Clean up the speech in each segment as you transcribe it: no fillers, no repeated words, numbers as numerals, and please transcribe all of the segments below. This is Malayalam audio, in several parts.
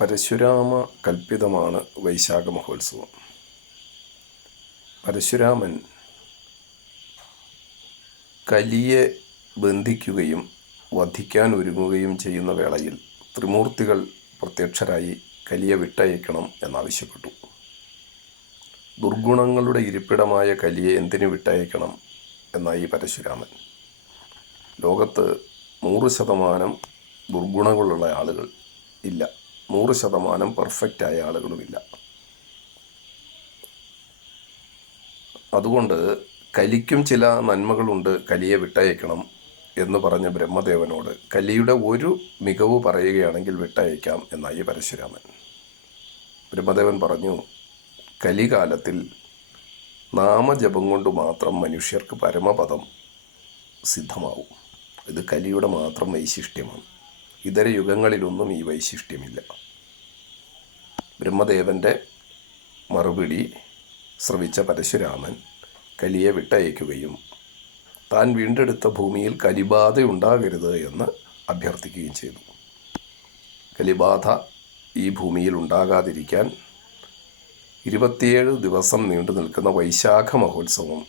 പരശുരാമ കൽപ്പിതമാണ് വൈശാഖ മഹോത്സവം. പരശുരാമൻ കലിയെ ബന്ധിക്കുകയും വധിക്കാൻ ഒരുങ്ങുകയും ചെയ്യുന്ന വേളയിൽ ത്രിമൂർത്തികൾ പ്രത്യക്ഷരായി കലിയെ വിട്ടയക്കണം എന്നാവശ്യപ്പെട്ടു. ദുർഗുണങ്ങളുടെ ഇരിപ്പിടമായ കലിയെ എന്തിനു വിട്ടയക്കണം എന്നായി പരശുരാമൻ. ലോകത്ത് 100% ദുർഗുണങ്ങളുള്ള ആളുകൾ ഇല്ല, 100% പെർഫെക്റ്റായ ആളുകളുമില്ല. അതുകൊണ്ട് കലിക്കും ചില നന്മകളുണ്ട്, കലിയെ വിട്ടയക്കണം എന്ന് പറഞ്ഞ ബ്രഹ്മദേവനോട് കലിയുടെ ഒരു മികവ് പറയുകയാണെങ്കിൽ വിട്ടയക്കാം എന്നായി പരശുരാമൻ. ബ്രഹ്മദേവൻ പറഞ്ഞു, കലികാലത്തിൽ നാമജപം കൊണ്ട് മാത്രം മനുഷ്യർക്ക് പരമപദം സിദ്ധമാവും. ഇത് കലിയുടെ മാത്രം വൈശിഷ്ട്യമാണ്. ഇതര യുഗങ്ങളിലൊന്നും ഈ വൈശിഷ്ട്യമില്ല. ബ്രഹ്മദേവൻ്റെ മറുപടി ശ്രവിച്ച പരശുരാമൻ കലിയെ വിട്ടയക്കുകയും താൻ വീണ്ടെടുത്ത ഭൂമിയിൽ കലിബാധ ഉണ്ടാകരുത് എന്ന് അഭ്യർത്ഥിക്കുകയും ചെയ്തു. കലിബാധ ഈ ഭൂമിയിൽ ഉണ്ടാകാതിരിക്കാൻ 27 ദിവസം നീണ്ടു നിൽക്കുന്ന വൈശാഖ മഹോത്സവം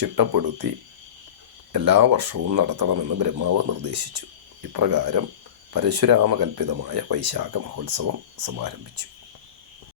ചിട്ടപ്പെടുത്തി എല്ലാ വർഷവും നടത്തണമെന്ന് ബ്രഹ്മാവ് നിർദ്ദേശിച്ചു. ഇപ്രകാരം പരശുരാമകൽപ്പിതമായ വൈശാഖ മഹോത്സവം സമാരംഭിച്ചു.